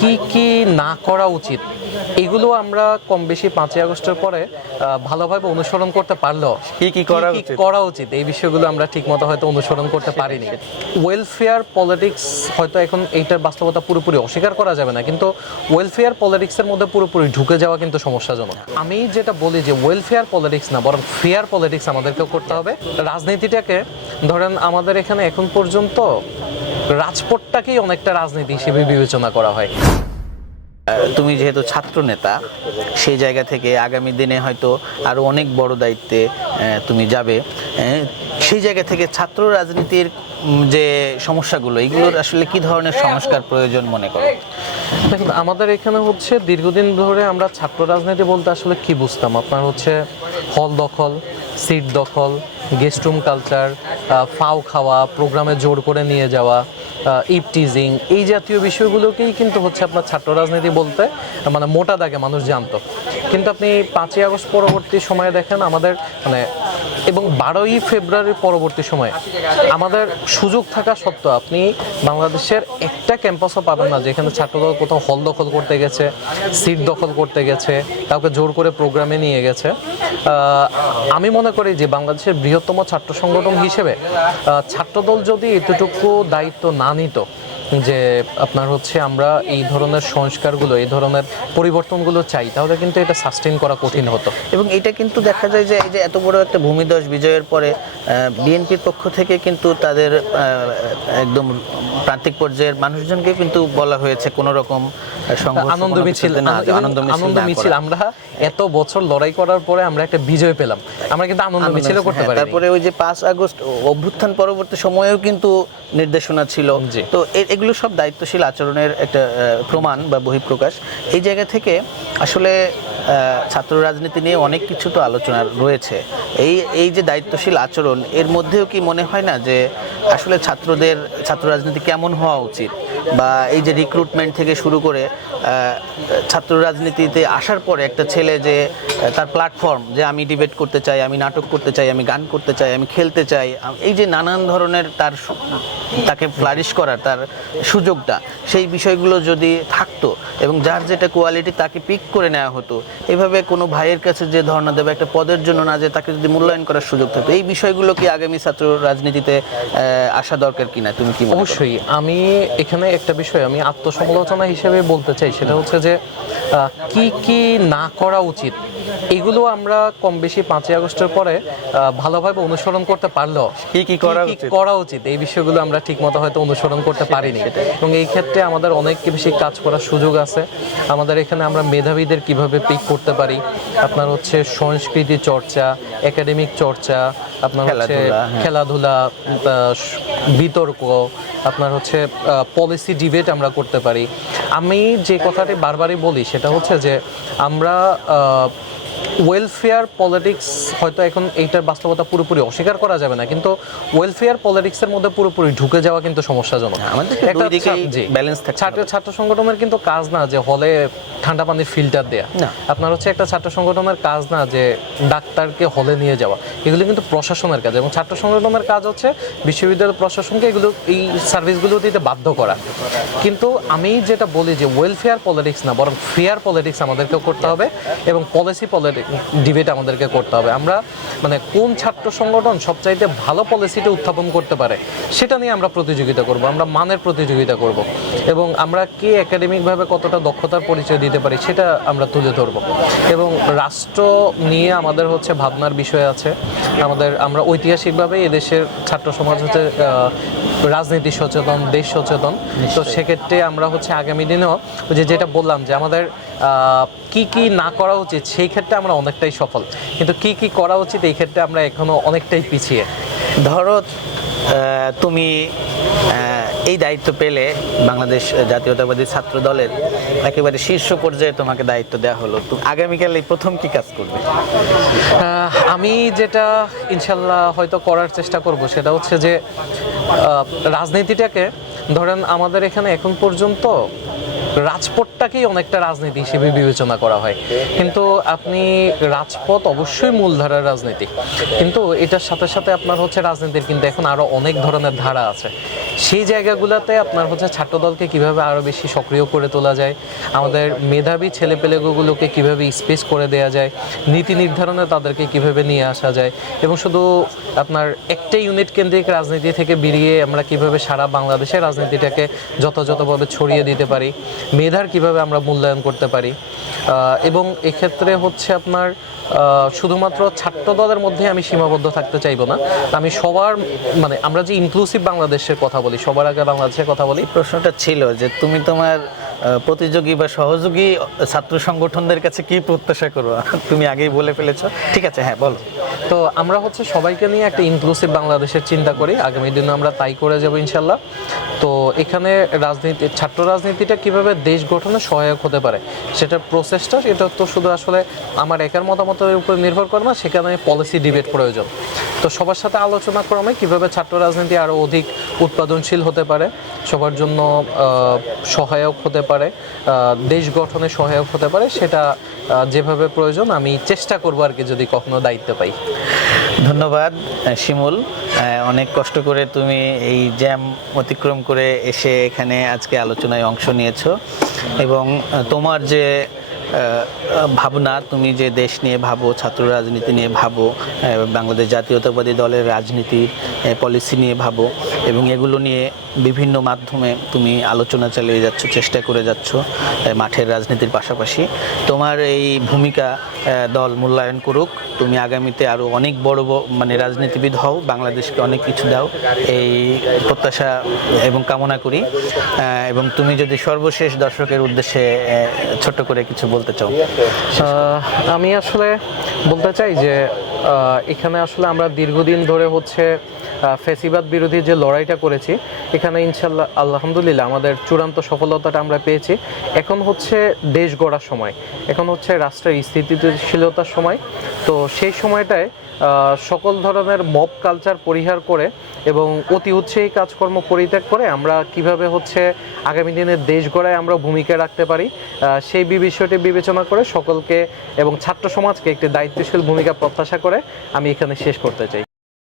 কি কি না করা উচিত এগুলো আমরা কম বেশি 5ই আগস্টের পরে ভালোভাবে অনুসরণ করতে পারলেও কি কি করা উচিত এই বিষয়গুলো আমরা ঠিকমতো হয়তো অনুসরণ করতে পারিনি। ওয়েলফেয়ার পলিটিক্স হয়তো এখন এইটার বাস্তবতা পুরোপুরি অস্বীকার করা যাবে না, কিন্তু ওয়েলফেয়ার পলিটিক্সের মধ্যে পুরোপুরি ঢুকে যাওয়া কিন্তু সমস্যাজনক। আমি যেটা বলি যে ওয়েলফেয়ার পলিটিক্স না, বরং ফেয়ার পলিটিক্স আমাদেরকেও করতে হবে। রাজনীতিটাকে ধরেন আমাদের এখানে এখন পর্যন্ত রাজপথটাকেই অনেকটা রাজনীতি হিসেবে বিবেচনা করা হয়। তুমি যেহেতু ছাত্র নেতা, সেই জায়গা থেকে আগামী দিনে হয়তো আরো অনেক বড় দায়িত্বে তুমি যাবে, সেই জায়গা থেকে ছাত্র রাজনীতির যে সমস্যাগুলো, এগুলোর আসলে কি ধরনের সংস্কার প্রয়োজন মনে করো? দেখুন, আমাদের এখানে হচ্ছে দীর্ঘদিন ধরে আমরা ছাত্র রাজনীতি বলতে আসলে কি বুঝতাম, আপনার হচ্ছে হল দখল, সিট দখল, গেস্ট রুম কালচার, ফাও খাওয়া, প্রোগ্রামে জোর করে নিয়ে যাওয়া, ইপটিজিং, এই জাতীয় বিষয়গুলোকেই কিন্তু হচ্ছে আপনার ছাত্র রাজনীতি বলতে মানে মোটা দাগে মানুষ জানতো। কিন্তু আপনি 5ই আগস্ট পরবর্তী সময়ে দেখেন আমাদের মানে এবং 12ই ফেব্রুয়ারি পরবর্তী সময়ে আমাদের সুযোগ থাকা সত্ত্বেও আপনি বাংলাদেশের একটা ক্যাম্পাসও পাবেন না যেখানে ছাত্রদল কোথাও হল দখল করতে গেছে, সিট দখল করতে গেছে, কাউকে জোর করে প্রোগ্রামে নিয়ে গেছে। আমি মনে করি যে বাংলাদেশের বৃহত্তম ছাত্র সংগঠন হিসেবে ছাত্রদল যদি এতটুকু দায়িত্ব না নিত যে আপনার হচ্ছে আমরা এই ধরনের সংস্কারগুলো, এই ধরনের পরিবর্তনগুলো চাই, তাহলে কিন্তু এটা সাস্টেইন করা কঠিন হতো। এবং এটা কিন্তু দেখা যায় যে এই যে এত বড় একটা ভূমিধস বিজয়ের পরে বিএনপির পক্ষ থেকে কিন্তু তাদের একদম প্রান্তিক পর্যায়ের মানুষজনকে কিন্তু বলা হয়েছে কোন রকম আনন্দ মিছিল আমরা এত বছর লড়াই করার পরে আমরা একটা বিজয় পেলাম, আমরা কিন্তু আনন্দ মিছিলও করতে পারি। তারপরে ওই যে 5 আগস্ট অভ্যুত্থান পরবর্তী সময়েও কিন্তু নির্দেশনা ছিল, তো এগুলো সব দায়িত্বশীল আচরণের একটা প্রমাণ বা বহিঃপ্রকাশ। এই জায়গা থেকে আসলে ছাত্র রাজনীতি নিয়ে অনেক কিছু তো আলোচনা রয়েছে। এই যে দায়িত্বশীল আচরণ, এর মধ্যেও কি মনে হয় না যে আসলে ছাত্র রাজনীতি কেমন হওয়া উচিত, বা এই যে রিক্রুটমেন্ট থেকে শুরু করে ছাত্র রাজনীতিতে আসার পরে একটা ছেলে যে তার প্ল্যাটফর্ম, যে আমি ডিবেট করতে চাই, আমি নাটক করতে চাই, আমি গান করতে চাই, আমি খেলতে চাই, এই যে নানান ধরনের তাকে ফ্লারিশ করার তার সুযোগটা, সেই বিষয়গুলো যদি থাকতো এবং যার যেটা কোয়ালিটি তাকে পিক করে নেওয়া হতো, এভাবে কোনো ভাইয়ের কাছে যে ধর্ণা দেবে একটা পদের জন্য না, যে তাকে যদি মূল্যায়ন করার সুযোগ থাকতো, এই বিষয়গুলো কি আগামী ছাত্র রাজনীতিতে আসা দরকার কিনা তুমি কি মনে করো? অবশ্যই। আমি এখানে একটা বিষয় আমি আত্মসমালোচনা হিসেবে বলতে চাই, সেটা হচ্ছে যে কি কি না করা উচিত এগুলো আমরা কম বেশি 5ই আগস্টের পরে ভালোভাবে অনুসরণ করতে পারলেও কি কি করা উচিত এই বিষয়গুলো আমরা ঠিকমতো হয়তো অনুসরণ করতে পারিনি। এবং এই ক্ষেত্রে আমাদের অনেক বেশি কাজ করার সুযোগ আছে। আমাদের এখানে আমরা মেধাবীদের কিভাবে পিক করতে পারি, আপনার হচ্ছে সংস্কৃতি চর্চা, একাডেমিক চর্চা, আপনার হচ্ছে খেলাধুলা, বিতর্ক, আপনার হচ্ছে পলিসি ডিবেট আমরা করতে পারি। আমি যে কথাটি বারবারই বলি সেটা হচ্ছে যে আমরা ওয়েলফেয়ার পলিটিক্স হয়তো এখন এইটার বাস্তবতা পুরোপুরি অস্বীকার করা যাবে না, কিন্তু ওয়েলফেয়ার পলিটিক্সের মধ্যে পুরোপুরি ঢুকে যাওয়া কিন্তু সমস্যাজনক। ছাত্র সংগঠনের কিন্তু কাজ না যে হলে ঠান্ডা পানির ফিল্টার দেয়া, আপনার হচ্ছে একটা ছাত্র সংগঠনের কাজ না যে ডাক্তারকে হলে নিয়ে যাওয়া, এগুলো কিন্তু প্রশাসনের কাজ। এবং ছাত্র সংগঠনের কাজ হচ্ছে বিশ্ববিদ্যালয় প্রশাসনকে এগুলো এই সার্ভিসগুলো দিতে বাধ্য করা। কিন্তু আমি যেটা বলি যে ওয়েলফেয়ার পলিটিক্স না, বরং ফেয়ার পলিটিক্স আমাদেরকেও করতে হবে এবং পলিসি ডিবেট আমাদেরকে করতে হবে। আমরা মানে কোন ছাত্র সংগঠন সবচাইতে ভালো পলিসিটা উত্থাপন করতে পারে সেটা নিয়ে আমরা প্রতিযোগিতা করব, আমরা মানের প্রতিযোগিতা করব, এবং আমরা কে একাডেমিকভাবে কতটা দক্ষতার পরিচয় দিতে পারি সেটা আমরা তুলে ধরব। এবং রাষ্ট্র নিয়ে আমাদের হচ্ছে ভাবনার বিষয় আছে। আমরা ঐতিহাসিকভাবে এদেশের ছাত্র সমাজ হচ্ছে রাজনীতি সচেতন, দেশ সচেতন। তো সেক্ষেত্রে আমরা হচ্ছে আগামী দিনেও যেটা বললাম যে আমাদের কি কি না করা উচিত সেই ক্ষেত্রে আমরা অনেকটাই সফল, কিন্তু কি কি করা উচিত এই ক্ষেত্রে আমরা এখনো অনেকটাই পিছিয়ে। ধরো তুমি এই দায়িত্ব পেলে, বাংলাদেশ জাতীয়তাবাদী ছাত্র দলের একেবারে শীর্ষ পর্যায়ে তোমাকে দায়িত্ব দেওয়া হলো, তুমি আগামীকাল এই প্রথম কি কাজ করবে? আমি যেটা ইনশাল্লাহ হয়তো করার চেষ্টা করব সেটা হচ্ছে যে রাজনীতিটাকে ধরেন আমাদের এখানে এখন পর্যন্ত রাজপথটাকেই অনেকটা রাজনীতি হিসেবে বিবেচনা করা হয়, কিন্তু আপনি রাজপথ অবশ্যই মূলধারার রাজনীতি, কিন্তু এটার সাথে সাথে আপনার হচ্ছে রাজনীতির কিন্তু এখন আরো অনেক ধরনের ধারা আছে। সেই জায়গাগুলোতে আপনার হচ্ছে ছাত্রদলকে কিভাবে আরও বেশি সক্রিয় করে তোলা যায়, আমাদের মেধাবী ছেলেপেলেগুলোকে কিভাবে স্পেস করে দেওয়া যায়, নীতি নির্ধারণে তাদেরকে কিভাবে নিয়ে আসা যায়, এবং শুধু আপনার একটা ইউনিট কেন্দ্রিক রাজনীতি থেকে বেরিয়ে আমরা কিভাবে সারা বাংলাদেশের রাজনীতিটাকে যথাযথভাবে ছড়িয়ে দিতে পারি, মেধার কিভাবে আমরা মূল্যায়ন করতে পারি। এবং এক্ষেত্রে হচ্ছে আপনার শুধুমাত্র ছাত্র দলের মধ্যে আমি সীমাবদ্ধ থাকতে চাইবো না, আমি সবার মানে আমরা যে ইনক্লুসিভ বাংলাদেশের কথা বলি, সবার আগে বাংলাদেশের কথা বলি। প্রশ্নটা ছিল যে তুমি তোমার প্রতিযোগী বা সহযোগী ছাত্র সংগঠনদের কাছে কি প্রত্যাশা করো, তুমি আগেই বলে ফেলেছো, ঠিক আছে, হ্যাঁ বলো। তো আমরা হচ্ছে সবাইকে নিয়ে একটা ইনক্লুসিভ বাংলাদেশের চিন্তা করি, আগামী দিনে আমরা তাই করে যাব ইনশাল্লাহ। তো এখানে রাজনীতি, ছাত্র রাজনীতিটা কিভাবে দেশ গঠনে সহায়ক হতে পারে সেটার প্রসেসটা, সেটা তো শুধু আসলে আমার একার মতামতের উপর নির্ভর করে না, সেখানে পলিসি ডিবেট প্রয়োজন। তো সবার সাথে আলোচনা ক্রমে কিভাবে ছাত্র রাজনীতি আরও অধিক উৎপাদনশীল হতে পারে, সবার জন্য সহায়ক হতে পারে, দেশ গঠনে সহায়ক হতে পারে, সেটা যেভাবে প্রয়োজন আমি চেষ্টা করবো আর কি, যদি কখনো দায়িত্ব পাই। ধন্যবাদ শিমুল, অনেক কষ্ট করে তুমি এই জ্যাম অতিক্রম করে এসে এখানে আজকে আলোচনায় অংশ নিয়েছো, এবং তোমার যে ভাবনা, তুমি যে দেশ নিয়ে ভাবো, ছাত্র রাজনীতি নিয়ে ভাবো, বাংলাদেশ জাতীয়তাবাদী দলের রাজনীতির পলিসি নিয়ে ভাবো, এবং এগুলো নিয়ে বিভিন্ন মাধ্যমে তুমি আলোচনা চালিয়ে যাচ্ছ, চেষ্টা করে যাচ্ছ মাঠের রাজনীতির পাশাপাশি। তোমার এই ভূমিকা দল মূল্যায়ন করুক, তুমি আগামীতে আরও অনেক বড় মানে রাজনীতিবিদ হও, বাংলাদেশকে অনেক কিছু দাও, এই প্রত্যাশা এবং কামনা করি। এবং তুমি যদি সর্বশেষ দর্শকের উদ্দেশ্যে ছোট্ট করে কিছু বলতে চাও। আমি আসলে বলতে চাই যে এখানে আসলে আমরা দীর্ঘদিন ধরে হচ্ছে ফ্যাসিবাদ বিরোধী যে লড়াইটা করেছি, এখানে ইনশাল্লাহ আলহামদুলিল্লাহ আমাদের চূড়ান্ত সফলতাটা আমরা পেয়েছি। এখন হচ্ছে দেশ গড়ার সময়, এখন হচ্ছে রাষ্ট্রের স্থিতিশীলতার সময়। তো সেই সময়টায় সকল ধরনের মব কালচার পরিহার করে এবং অতি উৎসাহী কাজকর্ম পরিত্যাগ করে আমরা কিভাবে হচ্ছে আগামী দিনে দেশ গড়ায় আমরা ভূমিকা রাখতে পারি, সেই বিষয়টি বিবেচনা করে সকলকে এবং ছাত্র সমাজকে একটি দায়িত্বশীল ভূমিকা প্রত্যাশা করে আমি এখানে শেষ করতে চাই।